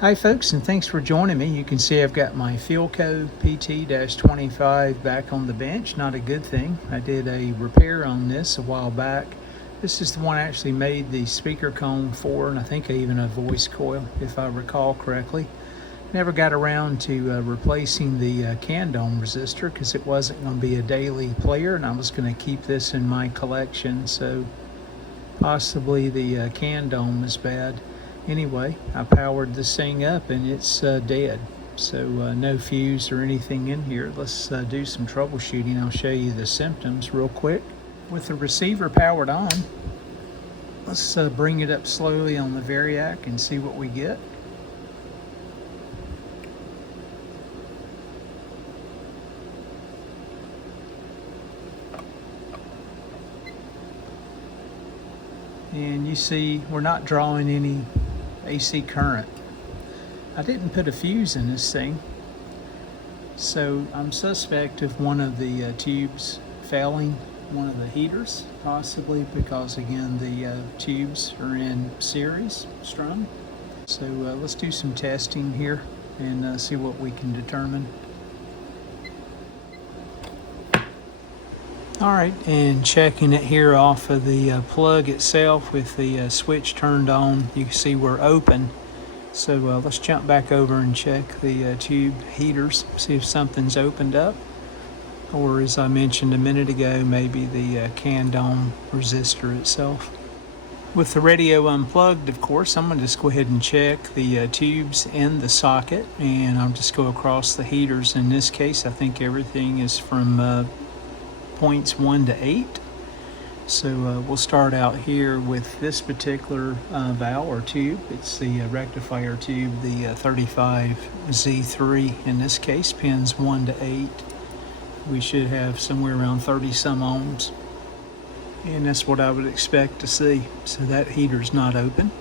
Hi folks, and thanks for joining me. You can see I've got my Philco PT-25 back on the bench. Not a good thing. I did a repair on this a while back. This is the one I actually made the speaker cone for, and I think even a voice coil, if I recall correctly. Never got around to replacing the can dome resistor because it wasn't going to be a daily player, and I was going to keep this in my collection, so possibly the can dome is bad. Anyway, I powered this thing up and it's dead, so no fuse or anything in here. Let's do some troubleshooting. I'll show you the symptoms real quick. With the receiver powered on, let's bring it up slowly on the variac and see what we get. And you see we're not drawing any AC current. I didn't put a fuse in this thing, so I'm suspect of one of the tubes failing, one of the heaters, possibly because again the tubes are in series strung. So let's do some testing here and see what we can determine. Alright, and checking it here off of the plug itself with the switch turned on, you can see we're open. So let's jump back over and check the tube heaters, see if something's opened up. Or as I mentioned a minute ago, maybe the can dome resistor itself. With the radio unplugged, of course, I'm going to just go ahead and check the tubes in the socket, and I'll just go across the heaters. In this case, I think everything is from points 1 to 8. So we'll start out here with this particular valve or tube. It's the rectifier tube, the 35Z3 in this case, pins 1 to 8. We should have somewhere around 30 some ohms, and that's what I would expect to see. So that heater's not open.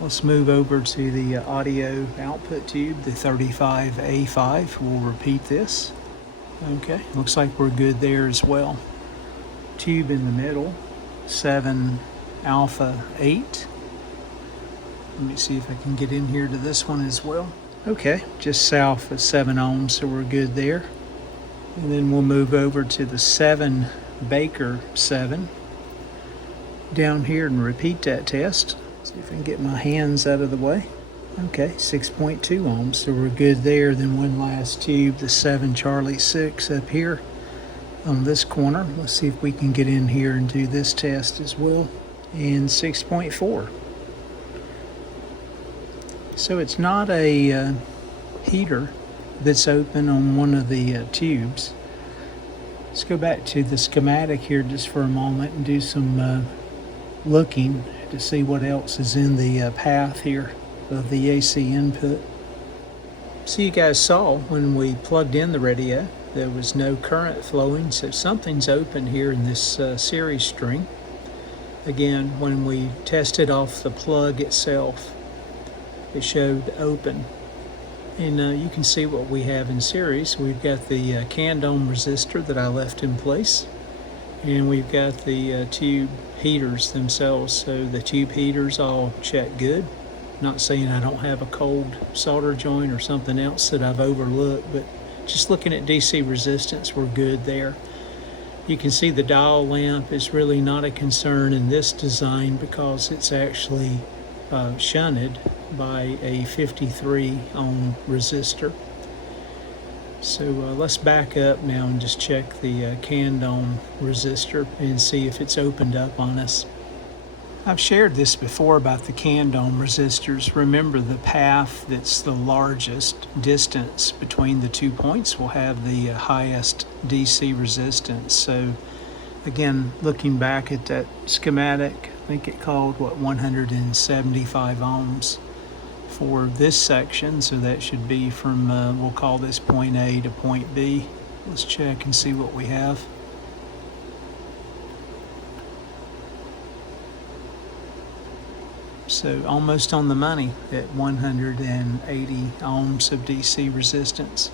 Let's move over to the audio output tube, the 35A5. We'll repeat this. Okay, looks like we're good there as well. Tube in the middle, 7 alpha 8. Let me see if I can get in here to this one as well. Okay, just south of 7 ohms, so we're good there. And then we'll move over to the 7 Baker 7 down here and repeat that test. See if I can get my hands out of the way. Okay, 6.2 ohms, so we're good there. Then one last tube, the 7 Charlie 6 up here on this corner. Let's see if we can get in here and do this test as well. And 6.4. So it's not a heater that's open on one of the tubes. Let's go back to the schematic here just for a moment and do some looking to see what else is in the path here of the AC input. So you guys saw when we plugged in the radio, there was no current flowing, so something's open here in this series string. Again, when we tested off the plug itself, it showed open. And you can see what we have in series. We've got the can dome resistor that I left in place, and we've got the tube heaters themselves. So the tube heaters all check good. Not saying I don't have a cold solder joint or something else that I've overlooked, but just looking at DC resistance, we're good there. You can see the dial lamp is really not a concern in this design because it's actually shunted by a 53 ohm resistor. So let's back up now and just check the can dome resistor and see if it's opened up on us. I've shared this before about the can dome resistors. Remember, the path that's the largest distance between the 2 points will have the highest DC resistance. So again, looking back at that schematic, I think it called 175 ohms for this section. So that should be from, we'll call this point A to point B. Let's check and see what we have. So almost on the money at 180 ohms of DC resistance.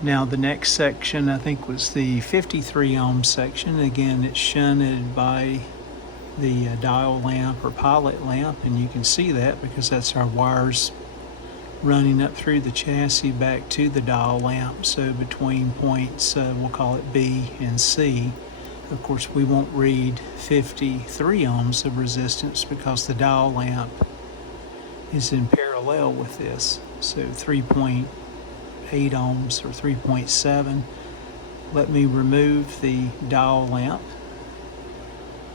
Now the next section I think was the 53 ohm section. Again, it's shunted by the dial lamp or pilot lamp, and you can see that because that's our wires running up through the chassis back to the dial lamp. So between points, we'll call it B and C, of course we won't read 53 ohms of resistance because the dial lamp is in parallel with this. So 3.8 ohms or 3.7. Let me remove the dial lamp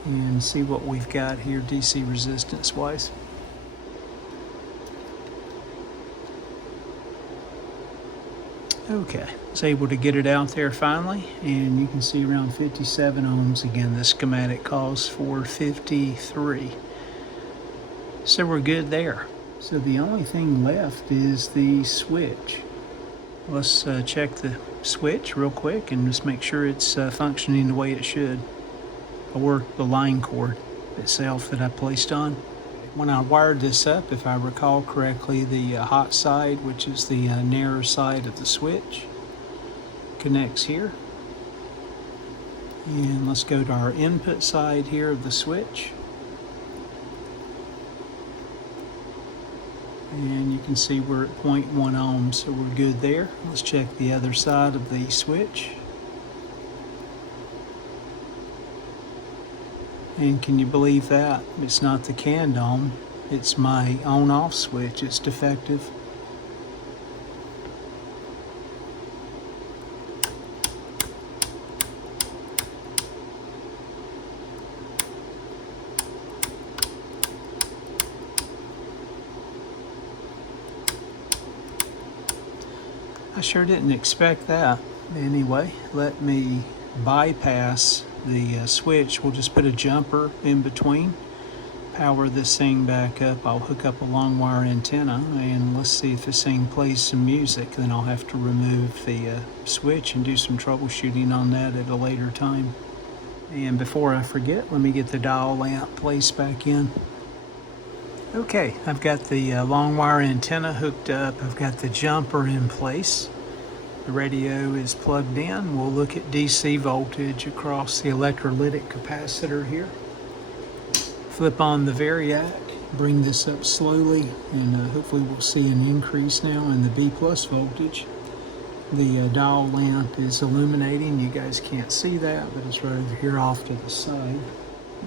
and see what we've got here DC resistance wise. Okay, I was able to get it out there finally, and you can see around 57 ohms. Again, the schematic calls for 53. So we're good there. So the only thing left is the switch. Let's check the switch real quick and just make sure it's functioning the way it should, or the line cord itself that I placed on. When I wired this up, if I recall correctly, the hot side, which is the narrow side of the switch, connects here. And let's go to our input side here of the switch. And you can see we're at 0.1 ohms, so we're good there. Let's check the other side of the switch. And can you believe that? It's not the canned ohm, it's my on-off switch. It's defective. I sure didn't expect that. Anyway, let me bypass the switch. We'll just put a jumper in between, power this thing back up. I'll hook up a long wire antenna, and let's see if this thing plays some music. Then I'll have to remove the switch and do some troubleshooting on that at a later time. And before I forget, let me get the dial lamp placed back in. Okay, I've got the long wire antenna hooked up. I've got the jumper in place. The radio is plugged in. We'll look at DC voltage across the electrolytic capacitor here. Flip on the variac, bring this up slowly, and hopefully we'll see an increase now in the B plus voltage. The dial lamp is illuminating. You guys can't see that, but it's right over here off to the side.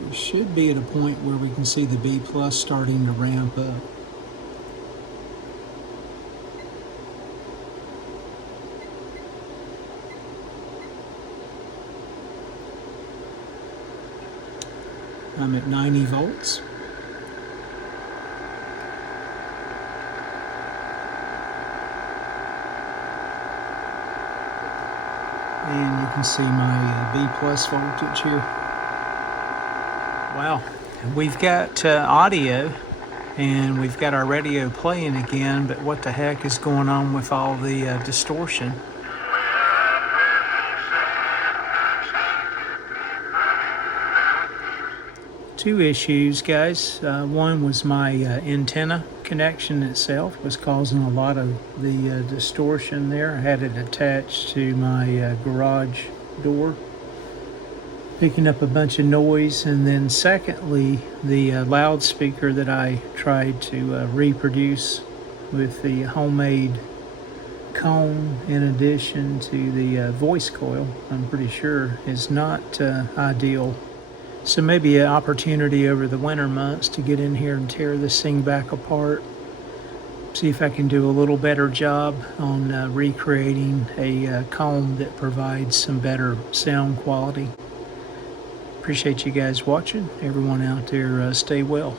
We should be at a point where we can see the B plus starting to ramp up. I'm at 90 volts. And you can see my B plus voltage here. Wow, we've got audio, and we've got our radio playing again, but what the heck is going on with all the distortion? Two issues, guys. One was my antenna connection itself was causing a lot of the distortion there. I had it attached to my garage door, picking up a bunch of noise. And then secondly, the loudspeaker that I tried to reproduce with the homemade cone in addition to the voice coil, I'm pretty sure is not ideal. So maybe an opportunity over the winter months to get in here and tear this thing back apart. See if I can do a little better job on recreating a comb that provides some better sound quality. Appreciate you guys watching. Everyone out there, stay well.